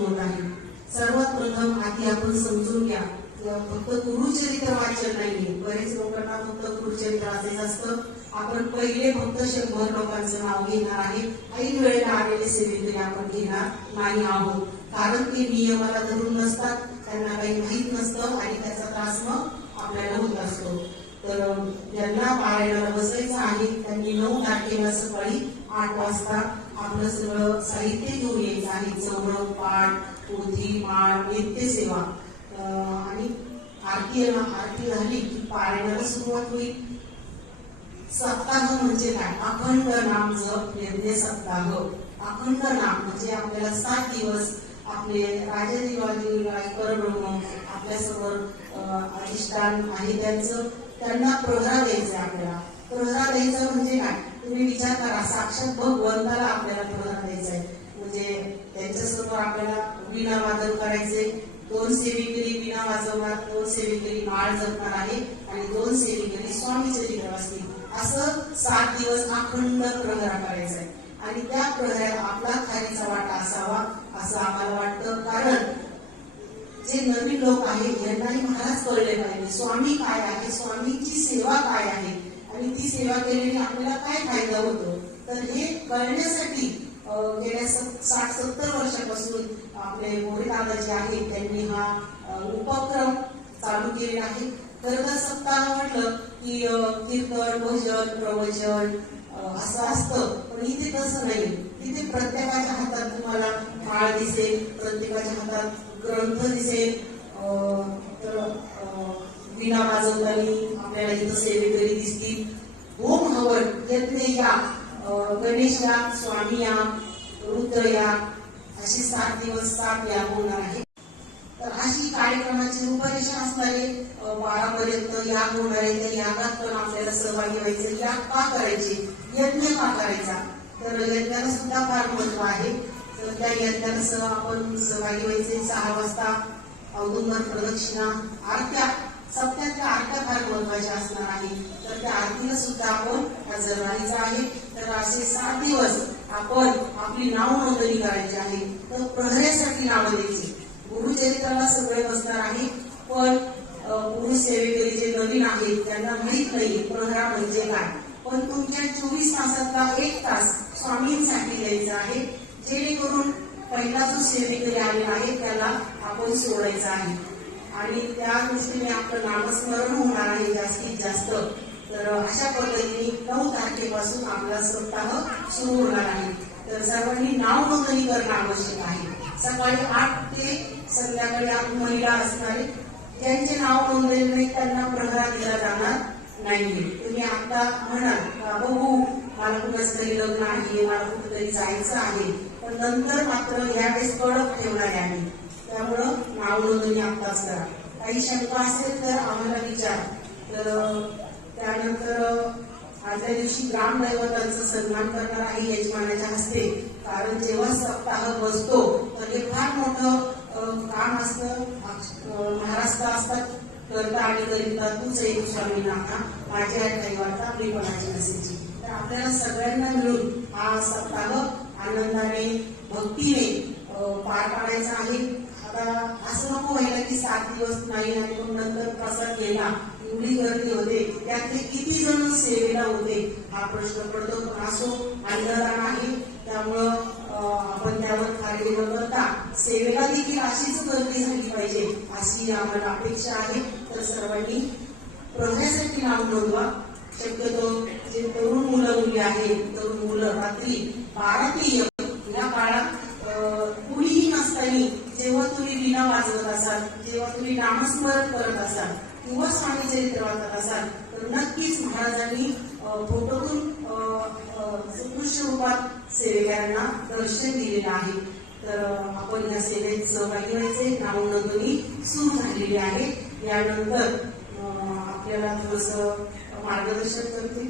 होत आहे। सर्वात प्रथम आधी आपण समजून घ्या, फक्त गुरुचरित्र वाचन नाहीये। बरेच लोकांना फक्त गुरुचरित्र असेच असतं। आपण पहिले फक्त 100 लोकांचं नाव घेणार आहे, ऐन वेळेला आलेले सेवेकरी आपण घेणार नाही आहोत, कारण ते नियमाला धरून नसतात, त्यांना काही माहीत नसतं आणि त्याचा त्रास मग आपल्याला होत असतो। तर ज्यांना पारायणाला बसायचं आहे त्यांनी 9 तारखेला सकाळी 8 वाजता आपलं सगळं साहित्य घेऊन यायचं आहे। चौरक, पाठ, पोथी, माळ, नित्यसेवा आणि आरती झाली की पारायणाला सुरुवात होईल। सप्ताह म्हणजे काय? अखंड नाम जप यज्ञ सप्ताह। अखंड नाम म्हणजे आपल्याला 7 दिवस आपले राजाधिराज परब्रह्म आपल्यासमोर अधिष्ठान आहे त्यांना प्रहरा द्यायचा। आपल्याला प्रहरा द्यायचा म्हणजे काय? तुम्ही विचार करा, साक्षात भगवंताला आपल्याला प्रहरा द्यायचा आहे। म्हणजे त्यांच्यासमोर आपल्याला वीणा वादन करायचे। 2 सेवेकरी वीणा वाजवणार, 2 सेवेकरी माळ जपणार आहे आणि 2 सेवेकरी स्वामी चरित्र वाचतील। असं 7 दिवस अखंड प्रहरा करायचा आहे आणि त्या प्रहरात आपला खारीचा वाटा असावा असं आम्हाला वाटतं। कारण जे नवीन लोक आहेत यांनाही महाराज कळले पाहिजे स्वामी काय आहे, स्वामींची सेवा काय आहे आणि ती सेवा केल्याने आपल्याला काय फायदा होतो। तर हे कळण्यासाठी गेल्या 60-70 वर्षापासून आपले मोरे दादा जे आहेत त्यांनी हा उपक्रम चालू केलेला आहे। खरं तर सप्ताह म्हटलं की कीर्तन, भजन, प्रवचन असं असतं, पण इथे तसं नाही। इथे प्रत्येकाच्या हातात तुम्हाला माळ दिसेल, प्रत्येकाच्या हातात ग्रंथ दिसेल, तर वीणा वाजवताना आपल्याला इथं सेवेकरी दिसतील। होम हवन, यज्ञ या, गणेश या, स्वामी या, रुद्र या, अशी 7 दिवस 7 याग होणार आहे। तर अशी कार्यक्रमाची रूपरेषा असणारे 12 पर्यंत याग होणार आहे। त्या यागात पण आपल्याला सहभागी व्हायचं। याग का करायचे, यज्ञ का करायचा, तर यज्ञाला सुद्धा फार महत्व आहे। तर त्या यज्ञाला आपण सहभागी व्हायचे। 6 वाजता औदुंबर प्रदक्षिणा, आरत्या, सप्त्यातल्या आरत्या फार महत्वाच्या असणार आहे। तर त्या आरतीला सुद्धा आपण हजर राहायचं आहे। तर असे 7 दिवस आपण आपली नाव नोंदणी करायची आहे। तर प्रहरेसाठी नावं द्यायची। गुरुचरित्राला सगळे बसणार आहे, पण गुरु सेवेकरी जे नवीन आहेत त्यांना माहित नाही प्रहरा म्हणजे काय। पण तुमच्या 24 तासातला 1 तास स्वामींसाठी द्यायचा आहे, जेणेकरून पहिला जो सेवेकरी आलेला आहे त्याला आपण सोडायचा आहे आणि त्या दृष्टीने आपलं नामस्मरण होणार आहे जास्तीत जास्त। तर अशा पद्धतीने 9 तारखेपासून आपला सप्ताह सुरू होणार आहे। तर सर्वांनी नाव नोंदणी करणं आवश्यक आहे। सकाळी 8 ते संध्याकाळी 8 महिला असणारे ज्यांचे नाव नोंदलेले नाही त्यांना प्रहरा दिला जाणार नाहीये। तुम्ही आता म्हणाल बघू मला कुणाच तरी लग्न आहे, मला कुठेतरी जायचं आहे, पण नंतर मात्र यावेळेस कडक ठेवणार आहे आम्ही, त्यामुळं नाव नोंदणी आत्ताच करा। काही शंका असेल तर आम्हाला विचार। तर त्यानंतर आजच्या दिवशी ग्रामदैवतांचा सन्मान करणार आहे यजमानाच्या हस्ते। कारण जेव्हा सप्ताह बसतो तर हे फार मोठं काम असतं। महाराष्ट्र असतात करता आणि करिता तूच एक स्वामी नाथा, माझ्या दैवता मी कोणाची नसेची। तर आपल्याला सगळ्यांना मिळून हा सप्ताह आनंदाने भक्तीने पार पाडायचा आहे। आता असं नको व्हायला की 7 दिवस नाही आणि मग नंतर प्रसाद गेला, एवढी गर्दी होते, त्यातले किती जण सेवेला होते हा प्रश्न पडतो। पण असो, अन्नदान आहे त्यामुळं आपण त्यावर कार्य न करता सेवेला देखील अशीच गर्दी झाली पाहिजे अशी आम्हाला अपेक्षा आहे। तर सर्वांनी प्रहरासाठी नाव नोंदवा। शक्यतो जे तरुण मुलं मुली आहेत, तरुण मुलं रात्री 12 ते 1 या काळात कुणीही नसताना जेव्हा तुम्ही वीणा वाजवत असाल, जेव्हा तुम्ही नामस्मरण करत असाल किंवा स्वामी चरित्र वाचत असाल तर नक्कीच महाराजांनी फोटोतून उत्कृष्ट रूपात सेवेकऱ्यांना दर्शन दिलेलं आहे। तर आपण या सेवेत सहभागी व्हायचे। नाव नोंदणी सुरू झालेली आहे। यानंतर आपल्याला थोडंसं मार्गदर्शन करतील